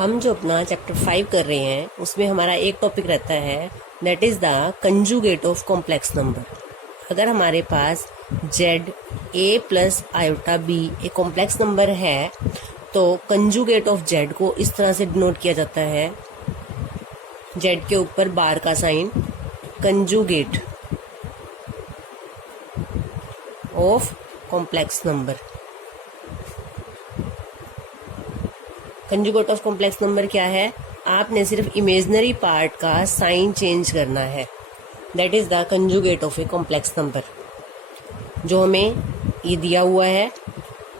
हम जो अपना चैप्टर 5 कर रहे हैं उसमें हमारा एक टॉपिक रहता है that is the conjugate of complex number. अगर हमारे पास Z A plus iota B एक कॉम्प्लेक्स नंबर है तो कंजुगेट ऑफ जेड को इस तरह से डिनोट किया जाता है, जेड के ऊपर बार का sign, conjugate of complex number. Conjugate of complex number क्या है? आपने सिर्फ इमेजिनरी पार्ट का साइन चेंज करना है, that is the conjugate of a complex number. जो हमें ये दिया हुआ है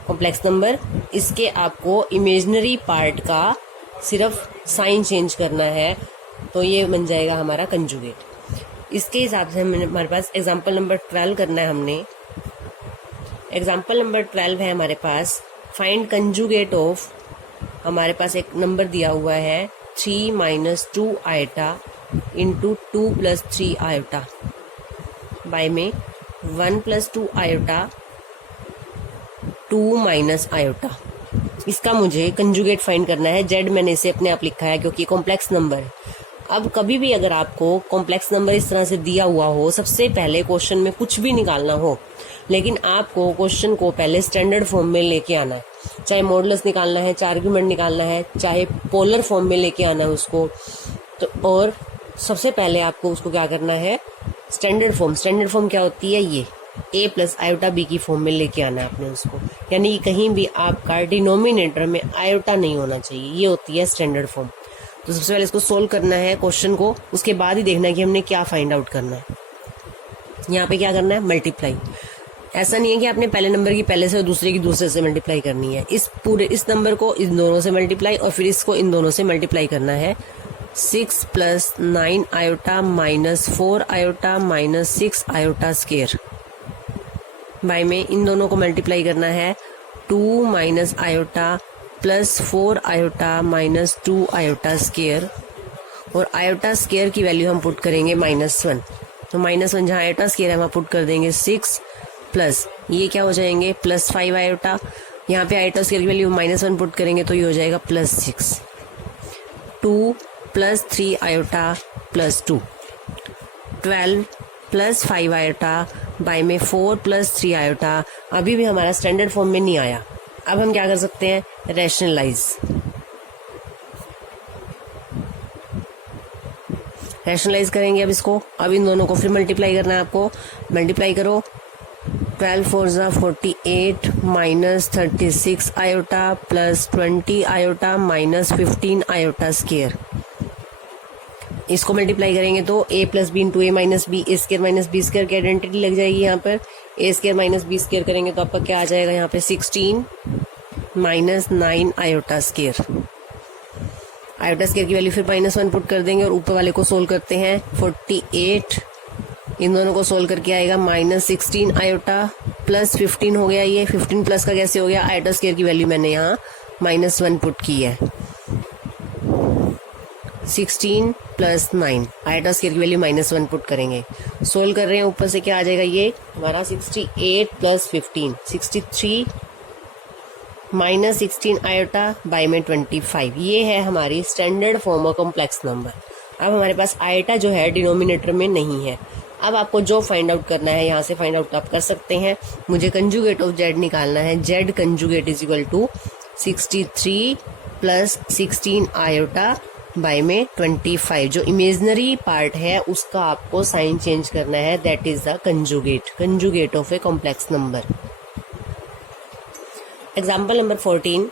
कॉम्प्लेक्स नंबर, इसके आपको इमेजिनरी पार्ट का सिर्फ साइन चेंज करना है तो ये बन जाएगा हमारा कंजुगेट। इसके हिसाब से हमारे पास एग्जाम्पल नंबर 12 करना है हमने। एग्जाम्पल नंबर 12 है हमारे पास फाइंड कंजुगेट ऑफ, हमारे पास एक नंबर दिया हुआ है 3 minus 2 iota into 2 plus 3 iota by में 1 प्लस 2 आयोटा 2 माइनस आयोटा। इसका मुझे कंजुगेट फाइंड करना है। जेड मैंने इसे अपने आप लिखा है क्योंकि कॉम्प्लेक्स नंबर है। अब कभी भी अगर आपको कॉम्प्लेक्स नंबर इस तरह से दिया हुआ हो, सबसे पहले क्वेश्चन में कुछ भी निकालना हो, लेकिन आपको क्वेश्चन को पहले स्टैंडर्ड फॉर्म में लेके आना है। चाहे मॉडुलस निकालना है, चाहे आर्ग्यूमेंट निकालना है, चाहे पोलर फॉर्म में लेके आना है उसको, तो और सबसे पहले आपको उसको क्या करना है, स्टैंडर्ड फॉर्म। स्टैंडर्ड फॉर्म क्या होती है? ये ए प्लस आयोटा बी की फॉर्म में लेके आना है आपने उसको, यानी कहीं भी आपका डिनोमिनेटर में आयोटा नहीं होना चाहिए, ये होती है स्टैंडर्ड फॉर्म। तो सबसे पहले इसको सोल्व करना है क्वेश्चन को, उसके बाद ही देखना है कि हमने क्या फाइंड आउट करना है। यहाँ पे क्या करना है? मल्टीप्लाई। ऐसा नहीं है कि आपने पहले नंबर की पहले से और दूसरे की दूसरे से मल्टीप्लाई करनी है। इस नंबर को इन दोनों से मल्टीप्लाई और फिर इसको इन दोनों से मल्टीप्लाई करना है। 6 plus 9 iota minus 4 iota minus 6 iota square by में इन दोनों को मल्टीप्लाई करना है 2 minus iota plus 4 iota minus 2 iota square, और आयोटा स्क्वायर की वैल्यू हम पुट करेंगे -1। तो -1 जहाँ आयोटा स्क्वायर है वहाँ पुट कर देंगे 6 प्लस ये क्या हो जाएंगे +5 आयोटा, यहाँ पे आयोटा स्क्वायर की वैल्यू -1 पुट करेंगे तो ये हो जाएगा +6। 2 plus 3 iota plus 2, 12 plus 5 iota by में 4 प्लस 3 आयोटा। अभी भी हमारा स्टैंडर्ड फॉर्म में नहीं आया। अब हम क्या कर सकते हैं? रैशनलाइज करेंगे अब इसको। अब इन दोनों को फिर मल्टीप्लाई करना है आपको। मल्टीप्लाई करो, 12 4 ज़ा 48 minus 36 iota plus 20 iota minus 15 iota square. इसको मल्टीप्लाई करेंगे तो a plus B into A minus B, A square minus B square की आइडेंटिटी लग जाएगी। यहाँ पर A square minus B square करेंगे तो आपका क्या आ जाएगा? यहाँ पे 16 minus 9 iota square. Iota square की वैल्यू फिर -1 पुट कर देंगे और ऊपर वाले को सोल्व करते हैं। 48 इन दोनों को सोल्व करके आएगा -16 आयोटा प्लस 15 हो गया। ये 15 प्लस का कैसे हो गया? आयोटा स्क्वायर की वैल्यू मैंने यहाँ -1 पुट की है। 16 प्लस 9 आयोटा स्क्वायर की वैल्यू -1 पुट करेंगे। सोल्व कर रहे हैं, ऊपर से क्या आ जाएगा? ये हमारा 68 प्लस 15 63 माइनस 16 आयोटा बाय में 25। ये है हमारी standard form of complex number. अब हमारे पास आयोटा जो है डिनोमिनेटर में नहीं है। अब आपको जो फाइंड आउट करना है यहाँ से फाइंड आउट आप कर सकते हैं। मुझे कंजुगेट ऑफ जेड निकालना है। Z conjugate is equal to 63 प्लस 16 आयोटा बाय में 25। जो इमेजिनरी पार्ट है उसका आपको साइन चेंज करना है, that is the conjugate of a complex number. Example number 14,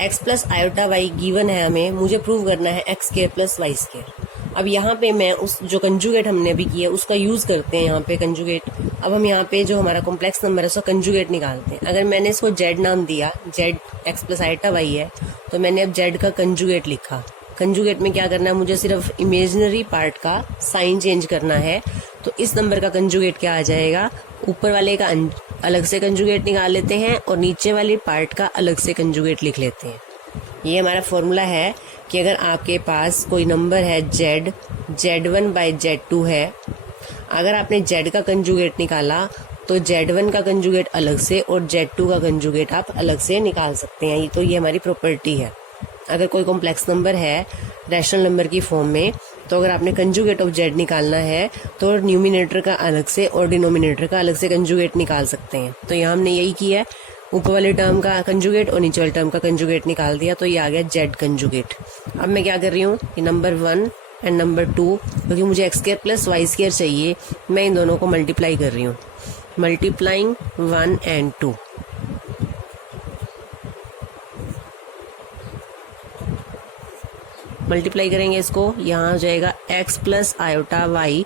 x plus iota Y given है हमें, मुझे प्रूव करना है x square plus Y square. अब यहाँ पे मैं उस जो कंजुगेट हमने अभी किया उसका यूज करते हैं यहाँ पे कंजुगेट। अब हम यहाँ पे जो हमारा कॉम्प्लेक्स नंबर है उसका कंजुगेट निकालते हैं। अगर मैंने इसको जेड नाम दिया, Z x plus iota Y है, तो मैंने अब जेड का कंजुगेट लिखा। कंजुगेट में क्या करना है? मुझे सिर्फ इमेजिनरी पार्ट का साइन चेंज करना है। तो इस नंबर का कंजुगेट क्या आ जाएगा? ऊपर वाले का अलग से कंजुगेट निकाल लेते हैं और नीचे वाले पार्ट का अलग से कंजुगेट लिख लेते हैं। ये हमारा फॉर्मूला है कि अगर आपके पास कोई नंबर है z1 बाई z2 है, अगर आपने z का कंजुगेट निकाला तो z1 का कंजुगेट अलग से और z2 का कंजुगेट आप अलग से निकाल सकते हैं। तो ये हमारी प्रॉपर्टी है। अगर कोई कॉम्प्लेक्स नंबर है रैशनल नंबर की फॉर्म में, तो अगर आपने कंजुगेट ऑफ जेड निकालना है तो न्यूमिनेटर का अलग से और डिनोमिनेटर का अलग से कंजुगेट निकाल सकते हैं। तो यहाँ हमने यही किया है, ऊपर वाले टर्म का कंजुगेट और नीचे वाले टर्म का कंजुगेट निकाल दिया, तो ये आ गया जेड कंजुगेट। अब मैं क्या कर रही हूँ, कि नंबर 1 एंड नंबर 2, क्योंकि मुझे X square plus Y square चाहिए, मैं इन दोनों को मल्टीप्लाई कर रही हूँ। मल्टीप्लाइंग 1 एंड 2, मल्टीप्लाई करेंगे इसको, यहाँ हो जाएगा x plus iota y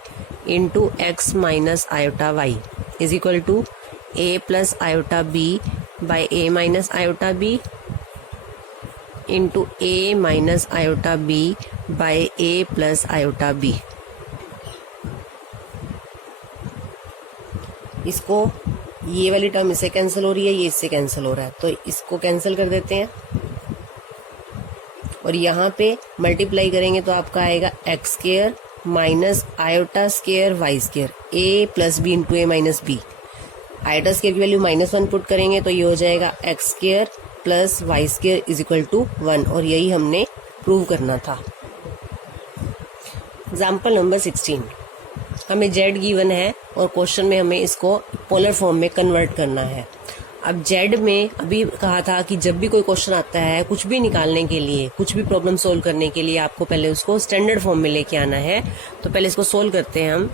into x minus iota y is equal to a plus iota b by a minus iota b into a minus iota b by a plus iota b। इसको ये वाली term इससे cancel हो रही है, ये इससे cancel हो रहा है, तो इसको कैंसिल कर देते हैं और यहाँ पे मल्टीप्लाई करेंगे तो आपका आएगा x square minus iota square y square a plus B into A minus b. Iota square की वैल्यू -1 पुट करेंगे तो ये हो जाएगा x square plus Y square is equal to 1, और यही हमने प्रूव करना था। एग्जाम्पल नंबर 16, हमें जेड गिवन है और क्वेश्चन में हमें इसको पोलर फॉर्म में कन्वर्ट करना है। अब जेड में अभी कहा था कि जब भी कोई क्वेश्चन आता है कुछ भी निकालने के लिए, कुछ भी प्रॉब्लम सोल्व करने के लिए, आपको पहले उसको स्टैंडर्ड फॉर्म में लेके आना है। तो पहले इसको सोल्व करते हैं हम।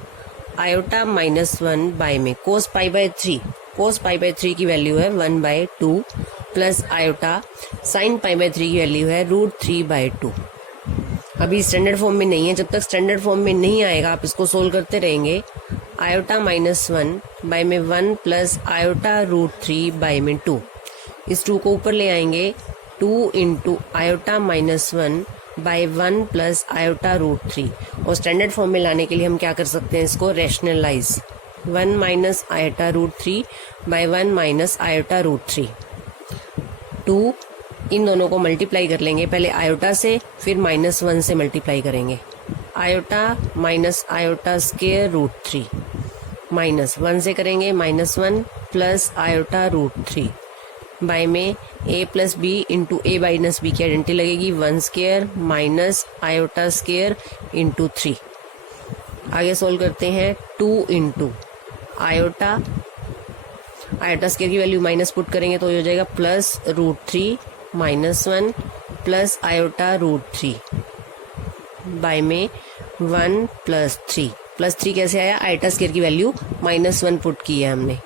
आयोटा -1 बाय में कोस pi by 3, cos pi by 3 की वैल्यू है 1/2 plus iota sine pi by 3 की वैल्यू है √3/2। अभी स्टैंडर्ड फॉर्म में नहीं है, जब तक स्टैंडर्ड फॉर्म में नहीं आएगा आप इसको सोल्व करते रहेंगे। आयोटा -1 बाय में 1 प्लस आयोटा √3 बाय में 2, इस 2 को ऊपर ले आएंगे, 2 into iota -1 by 1 plus iota √3, और स्टैंडर्ड फॉर्म में लाने के लिए हम क्या कर सकते हैं, इसको rationalize 1 minus iota √3 by 1 minus iota √3। 2 इन दोनों को मल्टीप्लाई कर लेंगे, पहले आयोटा से फिर -1 से मल्टीप्लाई करेंगे। आयोटा माइनस आयोटा स्क्वायर √3 -1 से करेंगे -1 प्लस आयोटा √3 बाय में a plus B into A minus b की आइडेंटिटी लगेगी 1 square minus iota square into 3। आगे सोल्व करते हैं 2 इंटू आयोटा, आयोटा स्क्वायर की वैल्यू माइनस पुट करेंगे तो हो जाएगा प्लस √3 -1 प्लस आयोटा √3 बाय में 1 प्लस 3। प्लस 3 कैसे आया, आयोटा स्क्वायर की वैल्यू -1 पुट की है हमने।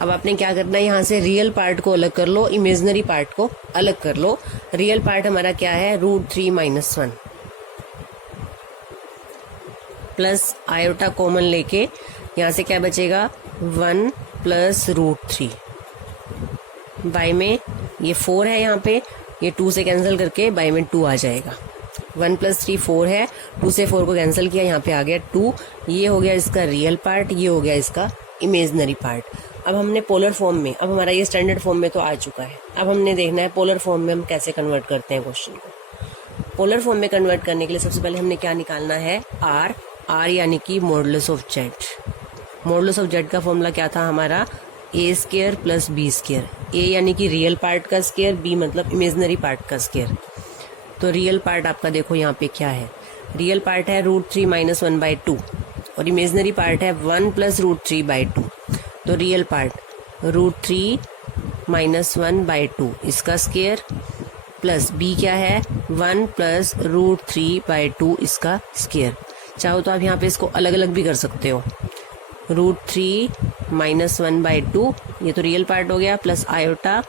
अब आपने क्या करना है, यहाँ से रियल पार्ट को अलग कर लो, इमेजिनरी पार्ट को अलग कर लो। रियल पार्ट हमारा क्या है, √3 -1 प्लस आयोटा कॉमन लेके यहाँ से क्या बचेगा 1 प्लस √3 बाय में ये 4 है, यहाँ पे ये 2 से कैंसिल करके बाय में 2 आ जाएगा। 1 प्लस 3 4 है, 2 से 4 को कैंसिल किया, यहाँ पे आ गया 2। ये हो गया इसका रियल पार्ट, ये हो गया इसका इमेजिनरी पार्ट। अब हमने पोलर फॉर्म में, अब हमारा ये स्टैंडर्ड फॉर्म में तो आ चुका है, अब हमने देखना है पोलर फॉर्म में हम कैसे कन्वर्ट करते हैं क्वेश्चन को। पोलर फॉर्म में कन्वर्ट करने के लिए सबसे पहले हमने क्या निकालना है, आर यानी कि modulus of Z. Modulus of Z का फॉर्मूला क्या था हमारा, ए स्क्वायर प्लस बी स्क्वायर। ए यानी कि रियल पार्ट का स्क्वायर, बी मतलब इमेजिनरी पार्ट का स्क्वायर। तो रियल पार्ट आपका देखो यहाँ पे क्या है, रियल पार्ट है √3 -1/2 और इमेजिनरी पार्ट है 1 प्लस √3/2। तो रियल पार्ट √3 -1/2 इसका स्क्वायर प्लस बी क्या है 1 प्लस √3/2 इसका स्क्वायर। चाहो तो आप यहाँ पे इसको अलग अलग भी कर सकते हो। √3 -1/2 ये तो रियल पार्ट हो गया, प्लस आयोटा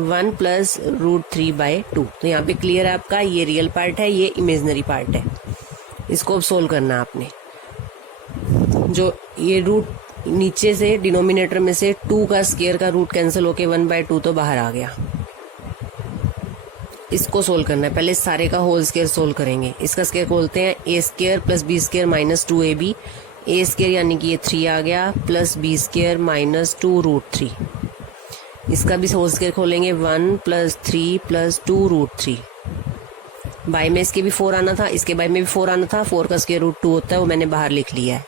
1 प्लस √3/2। तो यहाँ पे क्लियर है आपका, ये रियल पार्ट है, ये इमेजिनरी पार्ट है। इसको अब सोल्व करना आपने। जो ये रूट नीचे से डिनोमिनेटर में से 2 का स्क्वायर का रूट कैंसिल होके 1/2 तो बाहर आ गया। इसको सोल्व करना है, पहले सारे का होल स्क्वायर सोल्व करेंगे। इसका स्क्वायर बोलते हैं A square plus B square minus 2ab। A square यानी कि ये 3 आ गया, प्लस बी स्क्वायर माइनस 2√3। इसका भी होल स्क्वायर खोलेंगे 1 प्लस 3 प्लस 2√3। बाय में इसके भी 4 आना था, इसके बाय में भी 4 आना था। 4 का स्क्वायर रूट 2 होता है, वो मैंने बाहर लिख लिया है।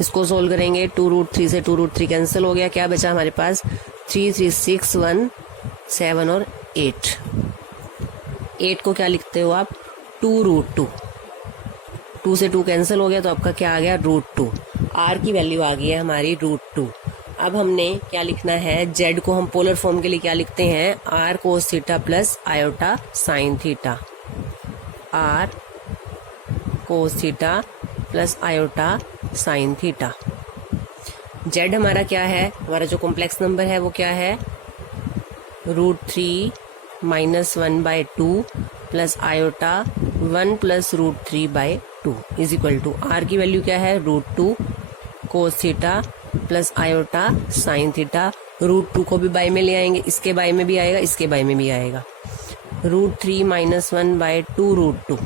इसको सोल्व करेंगे, 2√3 से 2√3 कैंसिल हो गया, क्या बचा हमारे पास 3 3 6 1 7 और 8। 8 को क्या लिखते हो आप, 2√2। 2 से 2 कैंसिल हो गया तो आपका क्या आ गया, √2। r की वैल्यू आ गई है हमारी √2। अब हमने क्या लिखना है, z को हम पोलर फॉर्म के लिए क्या लिखते हैं, r cos theta plus iota sine theta. r cos theta plus iota sine theta. z हमारा क्या है, हमारा जो कॉम्प्लेक्स नंबर है वो क्या है, √3 - 1/2 plus iota 1 + √3/2 is equal to r की वैल्यू क्या है, √2 cos theta plus iota sine theta. √2 को भी बाय में ले आएंगे, इसके बाय में भी आएगा, इसके बाय में भी आएगा। √3 - 1/2 √2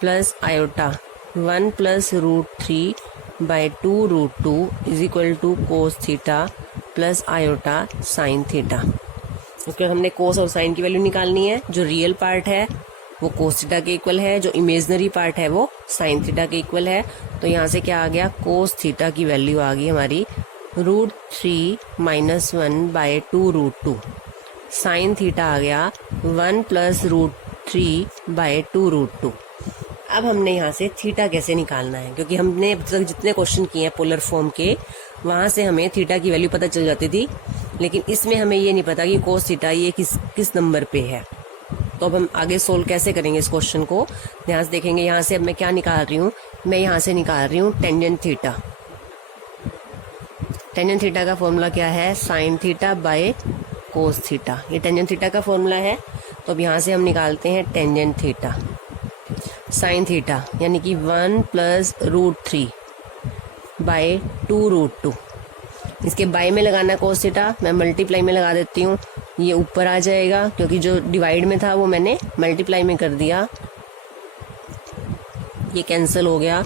plus iota 1 + √3/2 √2 is equal to cos theta plus iota sine theta. उसके बाद हमने कोस और साइन की वैल्यू निकालनी है। जो रियल पार्ट है वो कोस थीटा के इक्वल है, जो इमेजनरी पार्ट है वो साइन थीटा के इक्वल है। तो यहाँ से क्या आ गया, कोस थीटा की वैल्यू आ गई हमारी √3 - 1/2 √2। साइन थीटा आ गया 1 + √3/2 √2। अब हमने यहाँ से थीटा कैसे निकालना है, क्योंकि हमने अब तक जितने क्वेश्चन किए हैं पोलर फॉर्म के, वहाँ से हमें थीटा की वैल्यू पता चल जाती थी, लेकिन इसमें हमें ये नहीं पता कि कोस थीटा ये किस नंबर पे है। तो अब हम आगे सोल्व कैसे करेंगे इस क्वेश्चन को, ध्यान से देखेंगे। यहाँ से अब मैं क्या निकाल रही हूँ, मैं यहाँ से निकाल रही हूँ टेंजेंट थीटा। टेंजेंट थीटा का फॉर्मूला क्या है, sine theta by cos theta. ये टेंजेंट थीटा का फॉर्मूला है। तो अब यहाँ से हम निकालते हैं टेंजेंट थीटा। साइन थीटा यानी कि 1 + √3/2 √2। इसके बाय में लगाना कोस थीटा, मैं मल्टीप्लाई में लगा देती हूँ, ये ऊपर आ जाएगा, क्योंकि जो डिवाइड में था वो मैंने मल्टीप्लाई में कर दिया, ये कैंसिल हो गया।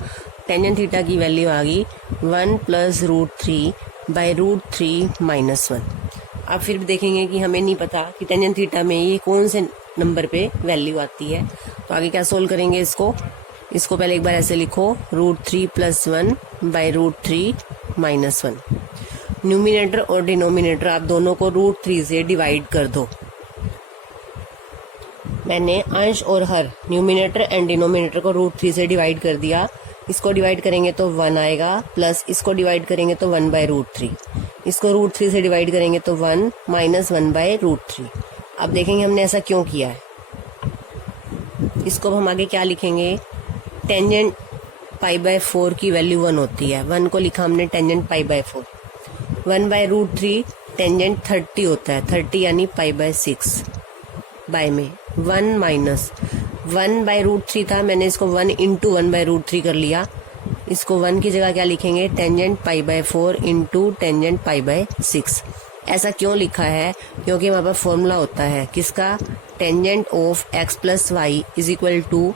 टेंजेंट थीटा की वैल्यू आ गई 1 + √3/√3 - 1। अब फिर भी देखेंगे कि हमें नहीं पता कि टेंजेंट थीटा में ये कौन से नंबर पे वैल्यू आती है। तो आगे क्या सोल्व करेंगे इसको पहले एक बार ऐसे लिखो, √3 + 1/√3 - 1। न्यूमिनेटर और डिनोमिनेटर आप दोनों को √3 से डिवाइड कर दो। मैंने अंश और हर, न्यूमिनेटर एंड डिनोमिनेटर को √3 से डिवाइड कर दिया। इसको डिवाइड करेंगे तो 1 आएगा, प्लस इसको डिवाइड करेंगे तो 1/√3। इसको √3 से डिवाइड करेंगे तो 1 - 1/√3। अब देखेंगे हमने ऐसा क्यों किया है। इसको हम आगे क्या लिखेंगे, टेंजेंट π/4 की वैल्यू 1 होती है। 1 को लिखा हमने टेंजेंट π/4। 1/√3 टेंजेंट 30 होता है, 30 यानी π/6। बाय में 1 - 1/√3 था, मैंने इसको 1 × 1/√3 कर लिया। इसको 1 की जगह क्या लिखेंगे, टेंजेंट π/4 × टेंजेंट π/6। ऐसा क्यों लिखा है, क्योंकि हमारे पास फॉर्मूला होता है किसका, tangent of x + y is equal to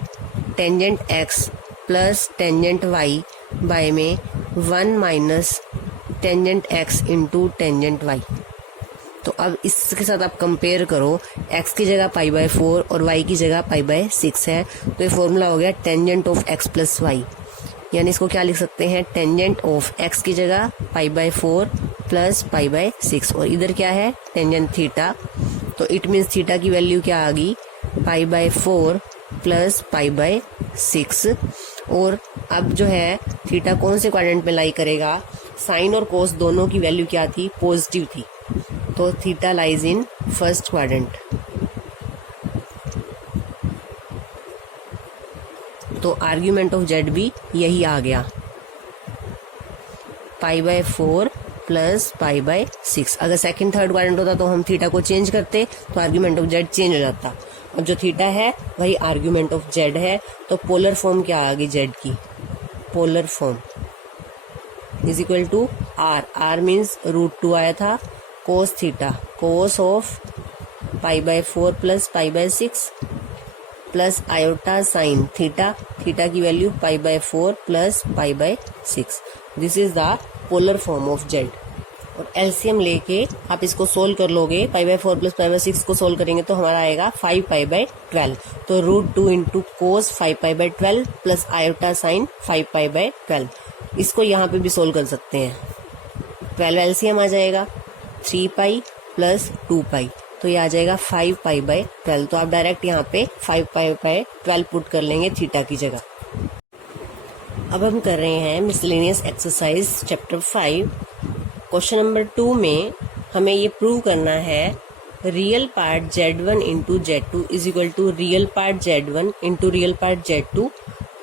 tangent x plus tangent y by में 1 - टेंजेंट x × टेंजेंट y। तो अब इसके साथ आप कंपेयर करो, x की जगह π/4 और y की जगह π/6 है, तो ये फॉर्मूला हो गया टेंजेंट ऑफ x + y। यानी इसको क्या लिख सकते हैं, टेंजेंट ऑफ x की जगह π/4 प्लस π/6, और इधर क्या है, टेंजेंट थीटा। तो इट मीन्स थीटा की वैल्यू क्या आ गई, π/4 प्लस π/6। और अब जो है थीटा कौन से क्वाड्रेंट में लाई करेगा, साइन और कोस दोनों की वैल्यू क्या थी, पॉजिटिव थी। तो theta lies in first quadrant. तो आर्ग्यूमेंट ऑफ जेड भी यही आ गया, π/4 प्लस π/6। अगर सेकंड थर्ड क्वाड्रेंट होता तो हम थीटा को चेंज करते, तो आर्ग्यूमेंट ऑफ जेड चेंज हो जाता। अब जो थीटा है वही आर्ग्यूमेंट ऑफ जेड है। तो पोलर फॉर्म क्या आ गई जेड की, polar form is equal to R. R means √2 आया था, cos theta, cos of π/4 plus π/6 plus iota sine theta, theta की value π/4 plus π/6। This is the polar form of Z. और LCM लेके आप इसको सोल्व कर लोगे, π/4 प्लस π/6 को सोल्व करेंगे तो हमारा आएगा 5π/12। तो √2 × कोस 5π/12 प्लस आयोटा साइन 5π/12। इसको यहाँ पे भी सोल्व कर सकते हैं। 12 एलसीएम आ जाएगा, 3π प्लस 2 पाई, तो ये आ जाएगा 5 पाई बाय 12। तो आप डायरेक्ट यहाँ पे 5 पाई बाय 12 पुट कर लेंगे थीटा की जगह। अब हम कर रहे हैं miscellaneous exercise chapter 5। Question number 2 में हमें ये प्रूव करना है real part Z1 into Z2 is equal to real part Z1 into real part Z2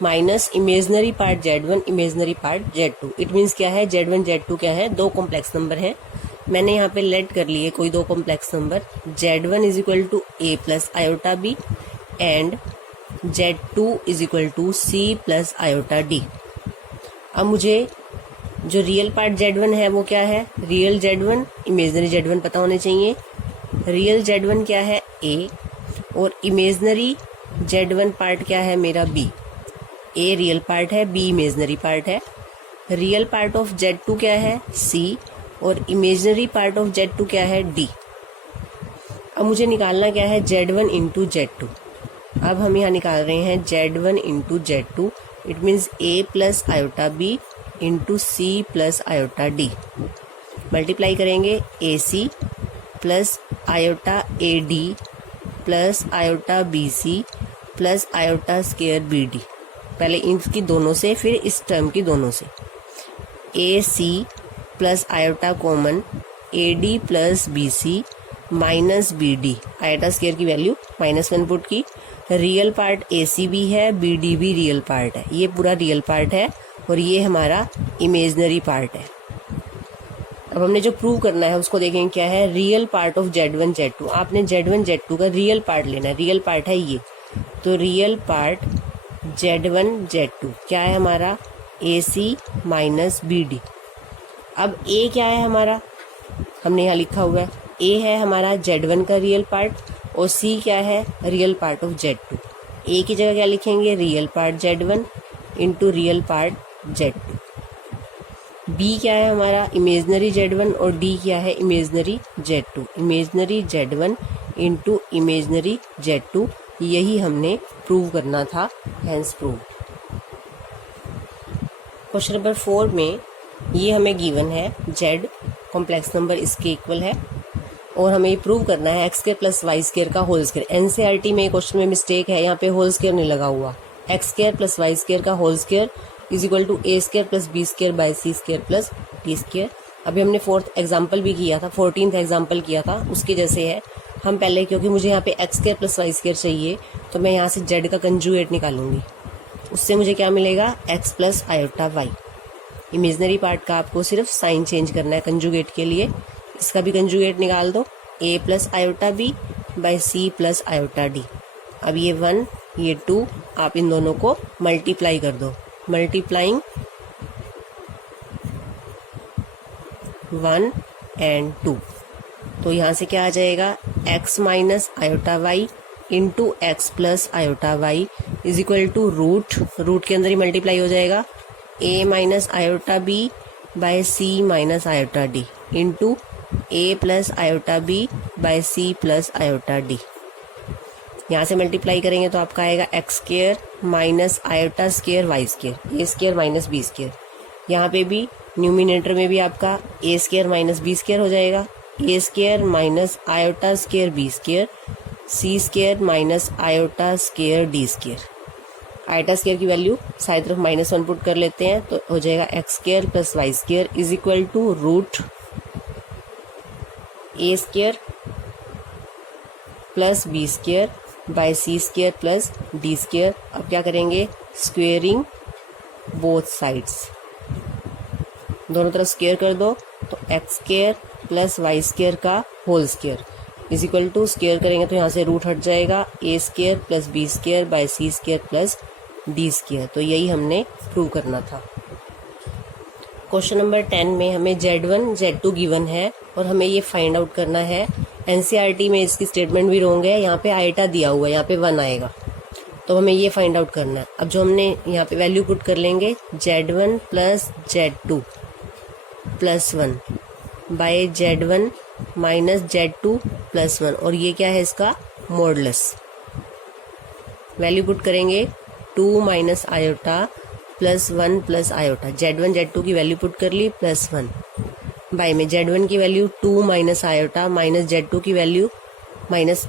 imaginary इमेजनरी पार्ट Z1 imaginary part Z2। It means क्या है, Z1 Z2 क्या है, दो कॉम्प्लेक्स नंबर है। मैंने यहाँ पे लेट कर लिए कोई दो complex number, Z1 is equal to A plus iota B and Z2 is equal to C plus iota D। अब मुझे जो रियल पार्ट Z1 है वो क्या है, रियल Z1 इमेजनरी Z1 पता होने चाहिए। रियल Z1 क्या है A और इमेजनरी Z1 पार्ट क्या है मेरा B। A रियल पार्ट है, B इमेजनरी पार्ट है। रियल पार्ट ऑफ Z2 क्या है C और इमेजनरी पार्ट ऑफ Z2 क्या है D। अब मुझे निकालना क्या है Z1 इंटू Z2। अब हम यहाँ निकाल रहे हैं Z1 into Z2। It means A plus iota B into C plus iota D। Multiply करेंगे AC plus iota AD plus iota BC plus iota square BD। पहले इनकी दोनों से, फिर इस टर्म की दोनों से। AC plus iota common AD plus BC minus BD। Iota square की वैल्यू -1 पुट की। रियल पार्ट AC भी है, BD भी रियल पार्ट है। ये पूरा रियल पार्ट है और ये हमारा इमेजनरी पार्ट है। अब हमने जो प्रूव करना है उसको देखेंगे क्या है, real part of Z1 Z2। आपने Z1 Z2 का रियल पार्ट लेना है, रियल पार्ट है ये। तो रियल पार्ट Z1 Z2 क्या है हमारा AC माइनस BD। अब A क्या है हमारा, हमने यहाँ लिखा हुआ है A है हमारा Z1 का रियल पार्ट और C क्या है real part of Z2। A की जगह क्या लिखेंगे, real part Z1 into real part Z2। B क्या है हमारा इमेजनरी Z1 और D क्या है imaginary Z2। Imaginary Z1 into imaginary Z2, यही हमने प्रूव करना था, हेंस प्रूव। क्वेश्चन नंबर 4 में ये हमें गिवन है Z कॉम्प्लेक्स नंबर इसके इक्वल है और हमें ये प्रूव करना है x square plus Y square का होल स्क्वायर। एनसीईआरटी में क्वेश्चन में मिस्टेक है, यहाँ पे होल स्क्वायर नहीं लगा हुआ। x square plus Y square का whole square is equal to A square plus B square by C square plus D square. अभी हमने 4th एग्जाम्पल भी किया था, 14th एग्जाम्पल किया था, उसके जैसे है। हम पहले, क्योंकि मुझे यहाँ पे x square plus Y square चाहिए, तो मैं यहाँ से z का कंजुगेट निकालूंगी। उससे मुझे क्या मिलेगा, x plus iota y। Imaginary part का आपको सिर्फ साइन चेंज करना है कंजुगेट के लिए। इसका भी कंजुगेट निकाल दो, A plus iota B by C plus iota D। अब ये 1 ये 2, आप इन दोनों को मल्टीप्लाई कर दो। मल्टीप्लाइंग 1 एंड 2, तो यहाँ से क्या आ जाएगा, x minus iota y into x plus iota y is equal to root के अंदर ही मल्टीप्लाई हो जाएगा A minus iota B by C minus iota D into A plus iota B by C plus iota D। यहाँ से multiply करेंगे तो आपका आएगा x square minus iota square y square, A square minus B square. यहाँ पे भी numerator में भी आपका A square minus B square हो जाएगा, A square minus iota square B square, C square minus iota square D square. Iota square की value सारी तरफ -1 पुट कर लेते हैं, तो हो जाएगा x square plus Y square is equal to root A square plus B square by C square plus D square. अब क्या करेंगे, स्क्वेयरिंग बोथ साइड्स, दोनों तरफ स्क्वायर कर दो, तो X square plus Y square का whole square is equal to, square करेंगे तो यहाँ से रूट हट जाएगा, A square plus B square by C square plus D square. तो यही हमने प्रूव करना था। क्वेश्चन नंबर 10 में हमें Z1 Z2 गिवन है और हमें ये फाइंड आउट करना है। एनसीईआरटी में इसकी स्टेटमेंट भी रॉन्ग है, यहाँ पे आयोटा दिया हुआ है, यहाँ पे 1 आएगा, तो हमें ये फाइंड आउट करना है। अब जो हमने यहाँ पे वैल्यू पुट कर लेंगे, Z1 plus Z2 plus 1 by Z1 minus Z2 plus 1, और ये क्या है इसका मॉडुलस। वैल्यू पुट करेंगे 2 minus iota plus 1 plus iota. Z1 Z2 की वैल्यू पुट कर ली प्लस 1, बाय में Z1 की value 2 minus iota minus Z2 की वैल्यू माइनस,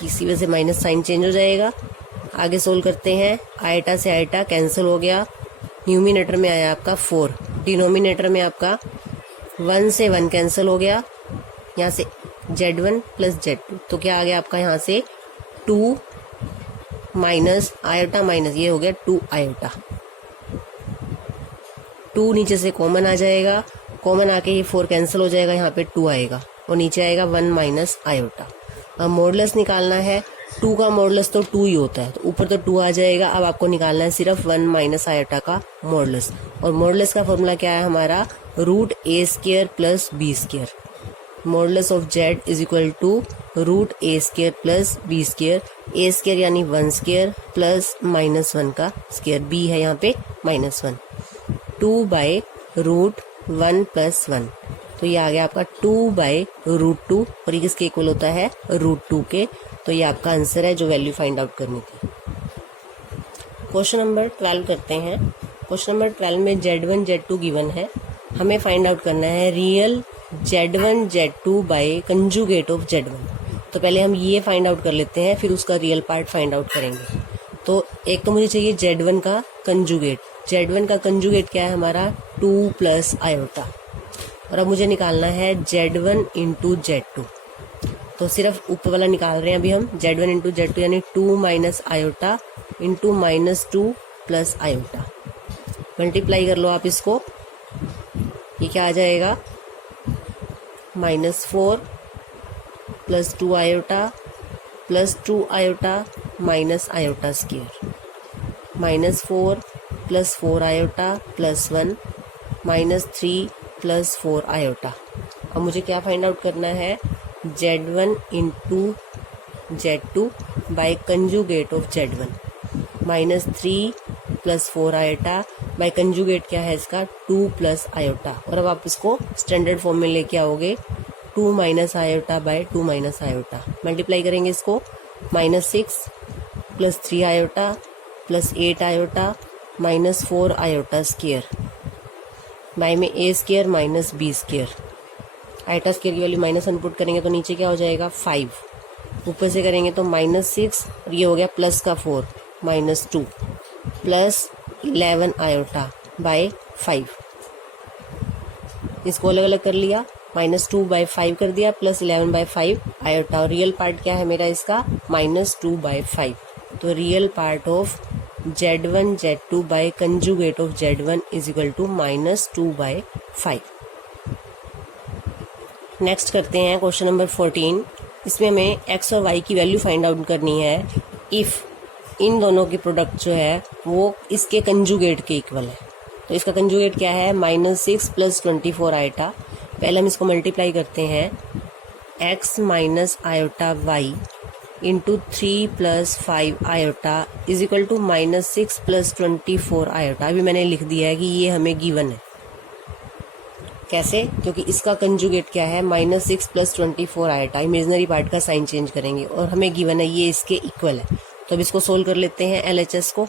किसी वजह से माइनस साइन चेंज हो जाएगा। आगे सोल्व करते हैं, आयोटा से आयोटा कैंसिल हो गया, न्यूमिनेटर में आया आपका 4, डिनोमिनेटर में आपका 1 से 1 कैंसिल हो गया, यहाँ से Z1 प्लस Z2, तो क्या आ गया आपका यहाँ से 2 माइनस आयोटा माइनस ये हो गया 2 आयोटा, 2 नीचे से कॉमन आ जाएगा, कॉमन आके ये 4 कैंसिल हो जाएगा, यहाँ पे 2 आएगा और नीचे आएगा 1 माइनस आयोटा। अब मॉडुलस निकालना है, 2 का मॉडुलस तो 2 ही होता है, तो ऊपर तो 2 आ जाएगा। अब आपको निकालना है सिर्फ 1 माइनस आयोटा का मॉडुलस, और मॉडुलस का फॉर्मूला क्या है हमारा, root a square plus B square. Modulus of z is equal to root a square plus B square, a square यानी 1 स्क्वायर प्लस माइनस 1 का स्क्वायर, बी है यहाँ पे -1, 2 बाय रूट 1 प्लस 1, तो ये आ गया आपका 2 बाय रूट 2, और ये किसके इक्वल होता है, रूट 2 के। तो ये आपका आंसर है जो वैल्यू फाइंड आउट करनी थी। क्वेश्चन नंबर 12 करते हैं। क्वेश्चन नंबर 12 में Z1 Z2 गिवन है, हमें फाइंड आउट करना है real Z1 Z2 by conjugate of Z1। तो पहले हम ये फाइंड आउट कर लेते हैं, फिर उसका रियल पार्ट फाइंड आउट करेंगे। तो एक तो मुझे चाहिए Z1 का कंजुगेट, Z1 का कंजुगेट क्या है हमारा 2 प्लस आयोटा, और अब मुझे निकालना है Z1 इंटू Z2। तो सिर्फ ऊपर वाला निकाल रहे हैं अभी हम, Z1 इंटू Z2 यानी 2 minus iota into -2 plus iota. Multiply कर लो आप इसको, ये क्या आ जाएगा, -4 plus 2 iota plus 2 iota minus iota square, -4 plus 4 iota plus 1 -3 plus 4 iota. अब मुझे क्या फाइंड आउट करना है, Z1 into Z2 by conjugate of Z1, -3 plus 4 iota by conjugate क्या है इसका 2 प्लस आयोटा। और अब आप इसको स्टैंडर्ड फॉर्म में लेके आओगे, 2 minus iota by 2 minus iota, multiply करेंगे इसको, -6 plus 3 iota plus 8 iota -4 iota square, by में A square minus B square, iota square की वैल्यू -1 पुट करेंगे तो नीचे क्या हो जाएगा 5, ऊपर से करेंगे तो -6, और ये हो गया प्लस का 4 -2 प्लस 11 आयोटा बाय 5, इसको अलग अलग कर लिया, -2 बाय 5 कर दिया प्लस 11 बाय 5 आयोटा, और रियल पार्ट क्या है मेरा इसका -2 बाय 5। तो real part of Z1 Z2 by conjugate of Z1 is equal to -2 by 5। Next करते हैं क्वेश्चन नंबर 14। इसमें हमें x और y की वैल्यू फाइंड आउट करनी है इफ़ इन दोनों की प्रोडक्ट जो है वो इसके कंजुगेट के इक्वल है। तो इसका कंजुगेट क्या है, -6 प्लस 24 आयोटा। पहले हम इसको मल्टीप्लाई करते हैं, x minus iota y into 3 plus 5 iota is equal to -6 plus 24 iota. अभी मैंने लिख दिया है कि ये हमें गिवन है। कैसे, क्योंकि इसका कंजुगेट क्या है -6 प्लस 24 आयोटा, इमेजनरी पार्ट का साइन चेंज करेंगे, और हमें गिवन है ये इसके इक्वल है। तो अब इसको सोल्व कर लेते हैं LHS को,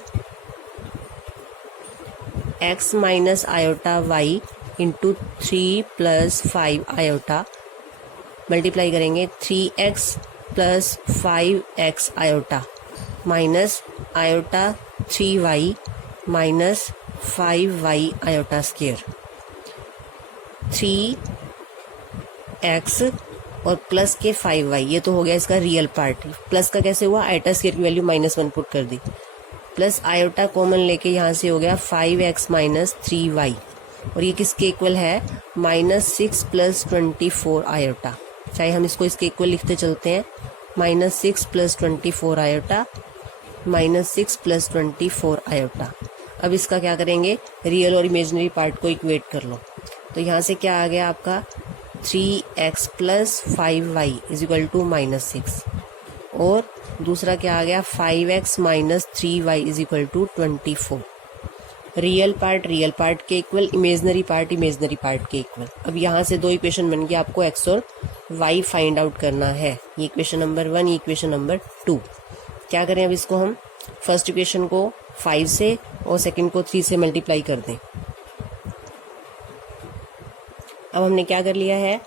x minus iota y into 3 plus 5 iota, multiply करेंगे 3x plus 5x iota minus iota 3y minus 5y iota square, 3x और प्लस के 5y, ये तो हो गया इसका रियल पार्ट। प्लस का कैसे हुआ, आयोटा स्क्वायर की वैल्यू -1 पुट कर दी, प्लस आयोटा कॉमन लेके यहाँ से हो गया 5x माइनस 3y, और ये किसके इक्वल है, -6 प्लस 24 आयोटा। चाहे हम इसको इसके इक्वल लिखते चलते हैं, -6 प्लस 24 आयोटा -6 प्लस 24 आयोटा। अब इसका क्या करेंगे, रियल और इमेजिनरी पार्ट को इक्वेट कर लो। तो यहाँ से क्या आ गया आपका 3x plus 5y is equal to -6, और दूसरा क्या आ गया 5x minus 3y is equal to 24। Real part के इक्वल, इमेजनरी पार्ट के इक्वल। अब यहाँ से दो इक्वेशन बन गई, आपको x और y फाइंड आउट करना है। ये इक्वेशन नंबर 1, ये इक्वेशन नंबर 2। क्या करें अब इसको हम, फर्स्ट इक्वेशन को 5 से और सेकंड को 3 से मल्टीप्लाई कर दें। अब हमने क्या कर लिया है,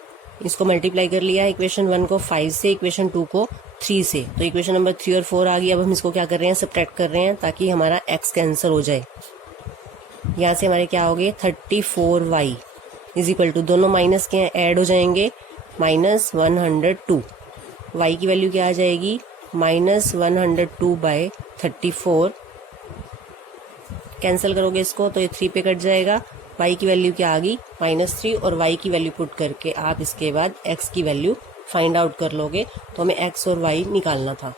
इसको मल्टीप्लाई कर लिया है इक्वेशन 1 को 5 से, इक्वेशन 2 को 3 से, तो इक्वेशन नंबर 3 और 4 आ गई। अब हम इसको क्या कर रहे हैं, सब्ट्रैक्ट कर रहे हैं ताकि हमारा x कैंसिल हो जाए। यहाँ से हमारे क्या हो गए 34y इज इक्वल टू, दोनों माइनस के ऐड हो जाएंगे, -102। y की वैल्यू क्या आ जाएगी, -102/34। कैंसिल करोगे इसको तो ये 3 पे कट जाएगा। y की वैल्यू क्या आ गई, -3, और y की वैल्यू पुट करके आप इसके बाद x की वैल्यू फाइंड आउट कर लोगे। तो हमें x और y निकालना था।